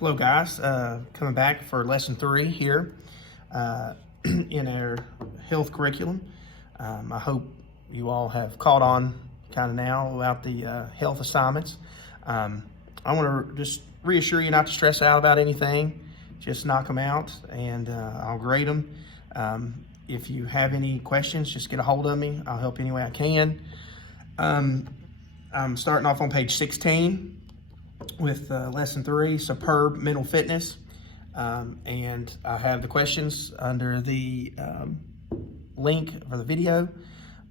Hello guys, coming back for lesson 3 here in our health curriculum. I hope you all have caught on kind of now about the health assignments. I want to just reassure you not to stress out about anything, just knock them out and I'll grade them. If you have any questions, just get a hold of me. I'll help any way I can. I'm starting off on page 16 with lesson 3, superb mental fitness, and I have the questions under the link for the video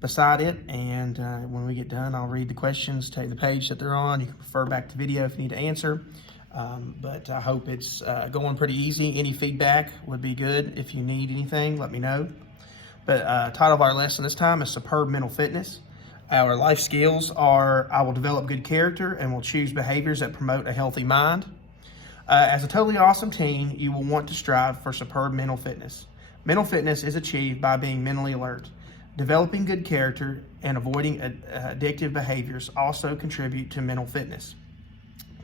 beside it, and when we get done I'll read the questions, take the page that they're on. You can refer back to the video if you need to answer, but I hope it's going pretty easy. Any feedback would be good. If you need anything, let me know. But title of our lesson this time is superb mental fitness. Our life skills are: I will develop good character and will choose behaviors that promote a healthy mind. As a totally awesome teen, you will want to strive for superb mental fitness. Mental fitness is achieved by being mentally alert. Developing good character and avoiding addictive behaviors also contribute to mental fitness.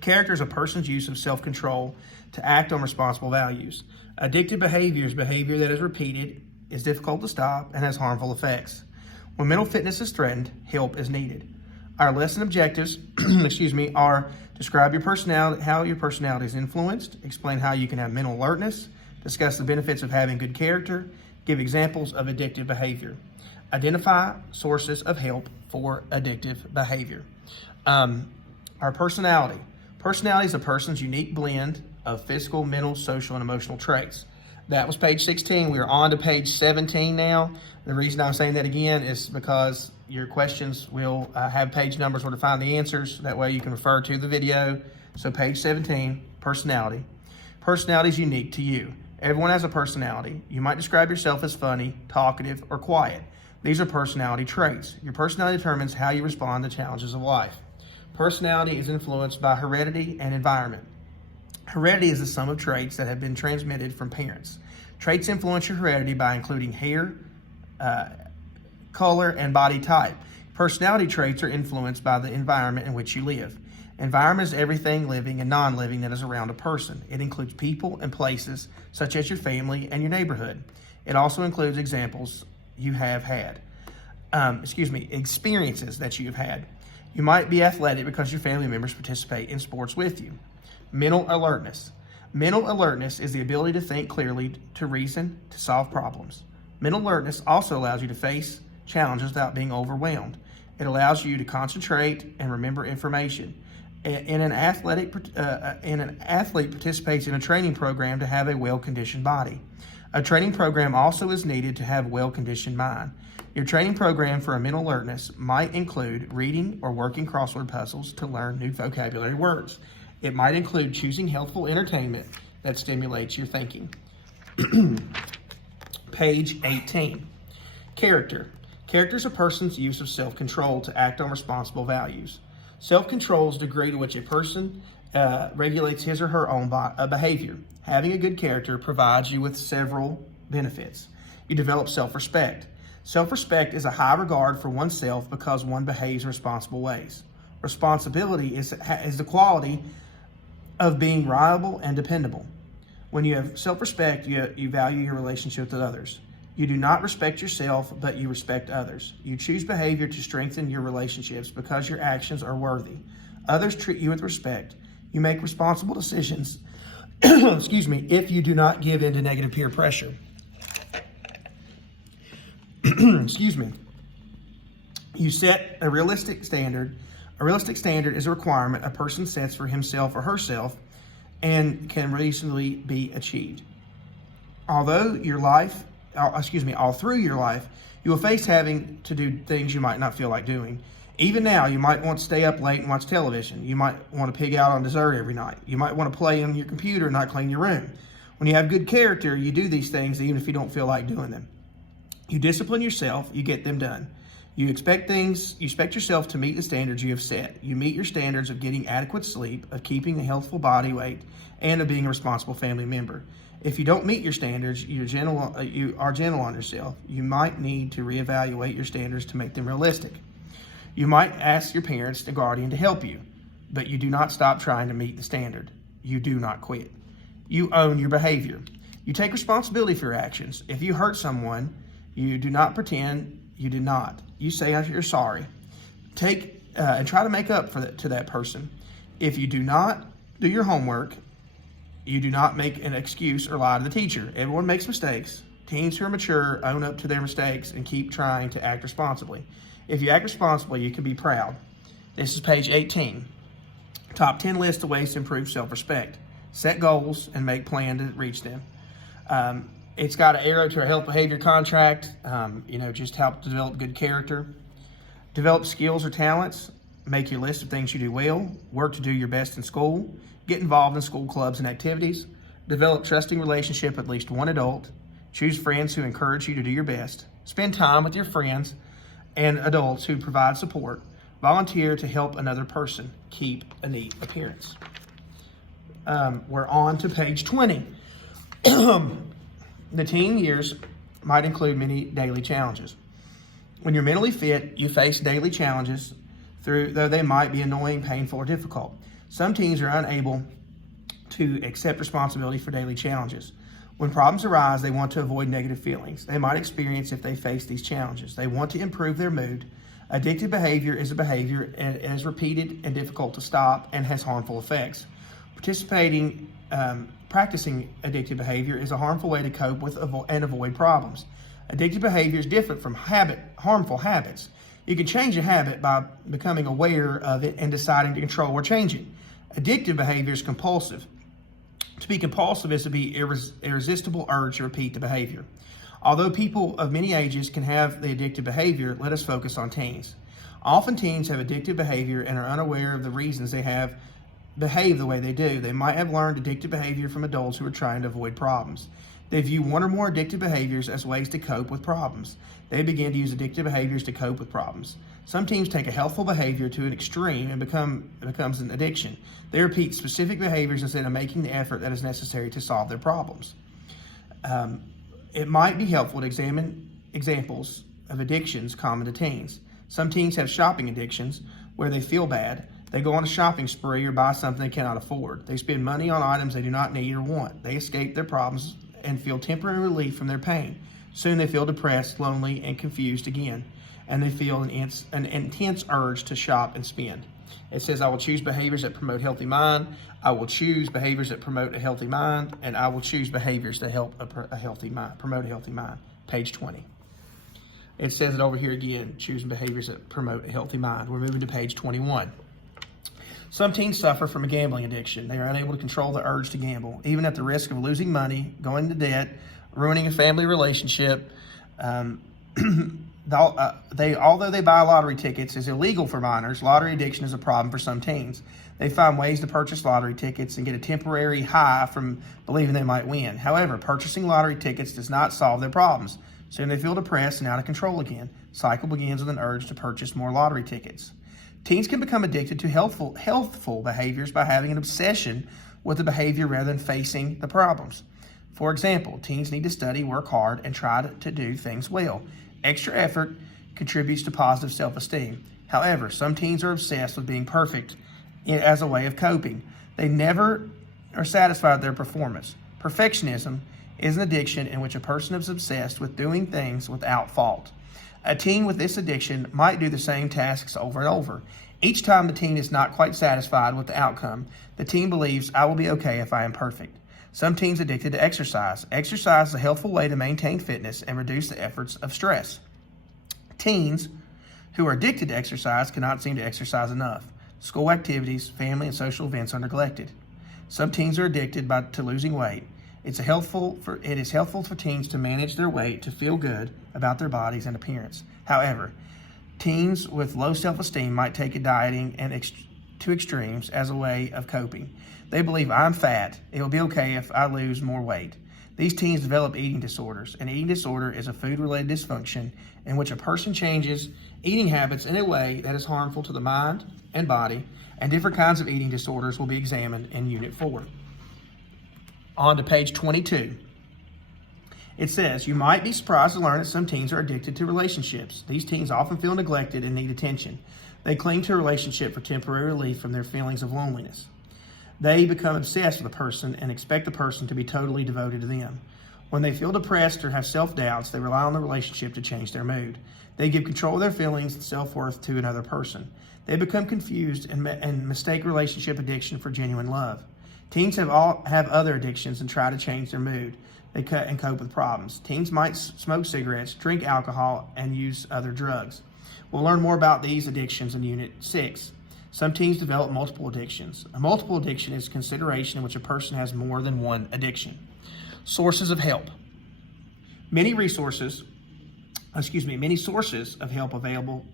Character is a person's use of self-control to act on responsible values. Addictive behavior is behavior that is repeated, is difficult to stop, and has harmful effects. When mental fitness is threatened, help is needed. Our lesson objectives are: describe your personality, how your personality is influenced, explain how you can have mental alertness, discuss the benefits of having good character, give examples of addictive behavior, identify sources of help for addictive behavior. Our personality. Personality is a person's unique blend of physical, mental, social, and emotional traits. That was page 16. We are on to page 17 now. The reason I'm saying that again is because your questions will have page numbers where to find the answers. That way you can refer to the video. So page 17, personality. Personality is unique to you. Everyone has a personality. You might describe yourself as funny, talkative, or quiet. These are personality traits. Your personality determines how you respond to challenges of life. Personality is influenced by heredity and environment. Heredity is the sum of traits that have been transmitted from parents. Traits influence your heredity by including hair, color, and body type. Personality traits are influenced by the environment in which you live. Environment is everything living and non-living that is around a person. It includes people and places, such as your family and your neighborhood. It also includes examples you have had. Experiences that you've had. You might be athletic because your family members participate in sports with you. Mental alertness. Mental alertness is the ability to think clearly, to reason, to solve problems. Mental alertness also allows you to face challenges without being overwhelmed. It allows you to concentrate and remember information. An athlete participates in a training program to have a well-conditioned body. A training program also is needed to have a well-conditioned mind. Your training program for a mental alertness might include reading or working crossword puzzles to learn new vocabulary words. It might include choosing healthful entertainment that stimulates your thinking. Page 18. Character. Character is a person's use of self-control to act on responsible values. Self-control is the degree to which a person regulates his or her own behavior. Having a good character provides you with several benefits. You develop self-respect. Self-respect is a high regard for oneself because one behaves in responsible ways. Responsibility is the quality of being reliable and dependable. When you have self-respect, you value your relationship with others. You do not respect yourself, but you respect others. You choose behavior to strengthen your relationships because your actions are worthy. Others treat you with respect. You make responsible decisions, if you do not give in to negative peer pressure. You set a realistic standard. A realistic standard is a requirement a person sets for himself or herself and can reasonably be achieved. All through your life, you will face having to do things you might not feel like doing. Even now, you might want to stay up late and watch television. You might want to pig out on dessert every night. You might want to play on your computer and not clean your room. When you have good character, you do these things even if you don't feel like doing them. You discipline yourself, you get them done. You expect yourself to meet the standards you have set. You meet your standards of getting adequate sleep, of keeping a healthful body weight, and of being a responsible family member. If you don't meet your standards, you are gentle on yourself. You might need to reevaluate your standards to make them realistic. You might ask your parents or guardian to help you, but you do not stop trying to meet the standard. You do not quit. You own your behavior. You take responsibility for your actions. If you hurt someone, you do not pretend you did not. You say you're sorry. And try to make up to that person. If you do not do your homework, you do not make an excuse or lie to the teacher. Everyone makes mistakes. Teens who are mature own up to their mistakes and keep trying to act responsibly. If you act responsibly, you can be proud. This is page 18. Top 10 list of ways to improve self-respect. Set goals and make plans to reach them. It's got an arrow to a health behavior contract, just help to develop good character. Develop skills or talents. Make your list of things you do well. Work to do your best in school. Get involved in school clubs and activities. Develop trusting relationship with at least one adult. Choose friends who encourage you to do your best. Spend time with your friends and adults who provide support. Volunteer to help another person. Keep a neat appearance. We're on to page 20. The teen years might include many daily challenges. When you're mentally fit, you face daily challenges, though they might be annoying, painful, or difficult. Some teens are unable to accept responsibility for daily challenges. When problems arise, they want to avoid negative feelings they might experience if they face these challenges. They want to improve their mood. Addictive behavior is a behavior that is repeated and difficult to stop and has harmful effects. Practicing addictive behavior is a harmful way to cope with and avoid problems. Addictive behavior is different from harmful habits. You can change a habit by becoming aware of it and deciding to control or change it. Addictive behavior is compulsive. To be compulsive is to be irresistible urge to repeat the behavior. Although people of many ages can have the addictive behavior, let us focus on teens. Often teens have addictive behavior and are unaware of the reasons they have behave the way they do. They might have learned addictive behavior from adults who are trying to avoid problems. They view one or more addictive behaviors as ways to cope with problems. They begin to use addictive behaviors to cope with problems. Some teens take a healthful behavior to an extreme and becomes an addiction. They repeat specific behaviors instead of making the effort that is necessary to solve their problems. It might be helpful to examine examples of addictions common to teens. Some teens have shopping addictions where they feel bad. They go on a shopping spree or buy something they cannot afford. They spend money on items they do not need or want. They escape their problems and feel temporary relief from their pain. Soon they feel depressed, lonely, and confused again, and they feel an intense urge to shop and spend. It says, I will choose behaviors that promote healthy mind. I will choose behaviors that promote a healthy mind, and I will choose behaviors that help a healthy mind, promote a healthy mind. Page 20. It says it over here again, choosing behaviors that promote a healthy mind. We're moving to page 21. Some teens suffer from a gambling addiction. They are unable to control the urge to gamble, even at the risk of losing money, going to debt, ruining a family relationship. Although they buy lottery tickets is illegal for minors, lottery addiction is a problem for some teens. They find ways to purchase lottery tickets and get a temporary high from believing they might win. However, purchasing lottery tickets does not solve their problems. Soon they feel depressed and out of control again. Cycle begins with an urge to purchase more lottery tickets. Teens can become addicted to healthful behaviors by having an obsession with the behavior rather than facing the problems. For example, teens need to study, work hard, and try to do things well. Extra effort contributes to positive self-esteem. However, some teens are obsessed with being perfect as a way of coping. They never are satisfied with their performance. Perfectionism is an addiction in which a person is obsessed with doing things without fault. A teen with this addiction might do the same tasks over and over. Each time the teen is not quite satisfied with the outcome, the teen believes, I will be okay if I am perfect. Some teens addicted to exercise. Exercise is a helpful way to maintain fitness and reduce the efforts of stress. Teens who are addicted to exercise cannot seem to exercise enough. School activities, family, and social events are neglected. Some teens are addicted to losing weight. It is helpful for teens to manage their weight to feel good about their bodies and appearance. However, teens with low self-esteem might take dieting to extremes as a way of coping. They believe, I'm fat. It will be okay if I lose more weight. These teens develop eating disorders. An eating disorder is a food-related dysfunction in which a person changes eating habits in a way that is harmful to the mind and body, and different kinds of eating disorders will be examined in Unit 4. On to page 22. It says, you might be surprised to learn that some teens are addicted to relationships. These teens often feel neglected and need attention. They cling to a relationship for temporary relief from their feelings of loneliness. They become obsessed with a person and expect the person to be totally devoted to them. When they feel depressed or have self-doubts, they rely on the relationship to change their mood. They give control of their feelings and self-worth to another person. They become confused and mistake relationship addiction for genuine love. Teens have other addictions and try to change their mood. They cut and cope with problems. Teens might smoke cigarettes, drink alcohol, and use other drugs. We'll learn more about these addictions in Unit 6. Some teens develop multiple addictions. A multiple addiction is a consideration in which a person has more than one addiction. Sources of help. Many sources of help available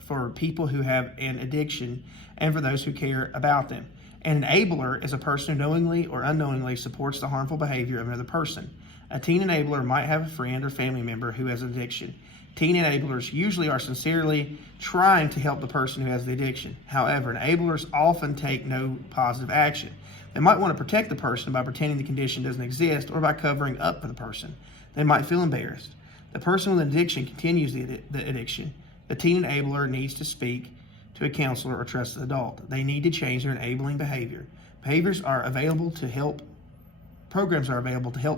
for people who have an addiction and for those who care about them. An enabler is a person who knowingly or unknowingly supports the harmful behavior of another person. A teen enabler might have a friend or family member who has an addiction. Teen enablers usually are sincerely trying to help the person who has the addiction. However, enablers often take no positive action. They might want to protect the person by pretending the condition doesn't exist or by covering up for the person. They might feel embarrassed. The person with an addiction continues the addiction. The teen enabler needs to speak to a counselor or trusted adult. They need to change their enabling behavior. Programs are available to help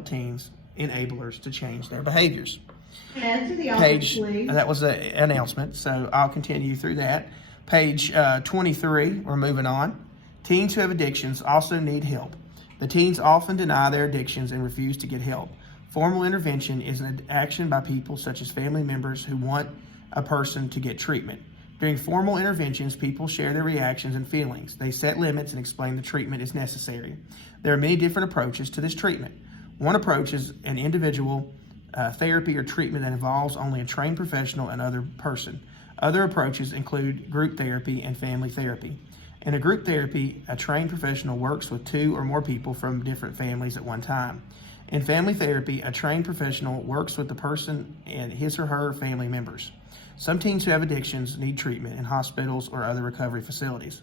teens enablers to change their behaviors. Add to the office, please. That was an announcement, so I'll continue through that. Page 23, we're moving on. Teens who have addictions also need help. The teens often deny their addictions and refuse to get help. Formal intervention is an action by people such as family members who want a person to get treatment. During formal interventions, people share their reactions and feelings. They set limits and explain the treatment is necessary. There are many different approaches to this treatment. One approach is an individual therapy or treatment that involves only a trained professional and other person. Other approaches include group therapy and family therapy. In a group therapy, a trained professional works with 2 or more people from different families at one time. In family therapy, a trained professional works with the person and his or her family members. Some teens who have addictions need treatment in hospitals or other recovery facilities.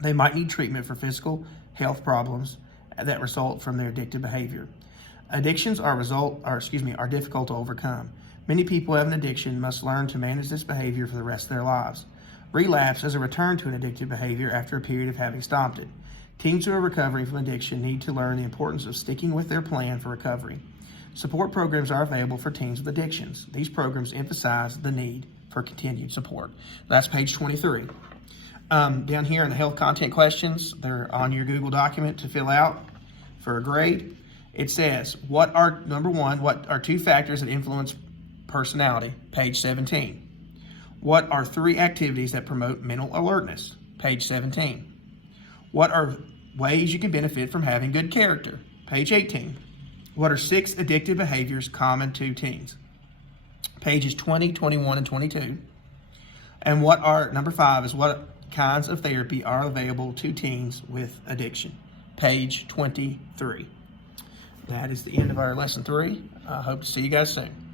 They might need treatment for physical health problems that result from their addictive behavior. Addictions are difficult to overcome. Many people who have an addiction must learn to manage this behavior for the rest of their lives. Relapse is a return to an addictive behavior after a period of having stopped it. Teens who are recovering from addiction need to learn the importance of sticking with their plan for recovery. Support programs are available for teens with addictions. These programs emphasize the need for continued support. That's page 23. Down here in the health content questions, they're on your Google document to fill out for a grade. It says, what are 2 factors that influence personality? Page 17. What are 3 activities that promote mental alertness? Page 17. What are ways you can benefit from having good character? Page 18. What are 6 addictive behaviors common to teens? Pages 20, 21, and 22. And number 5 is what kinds of therapy are available to teens with addiction? Page 23. That is the end of our lesson 3. I hope to see you guys soon.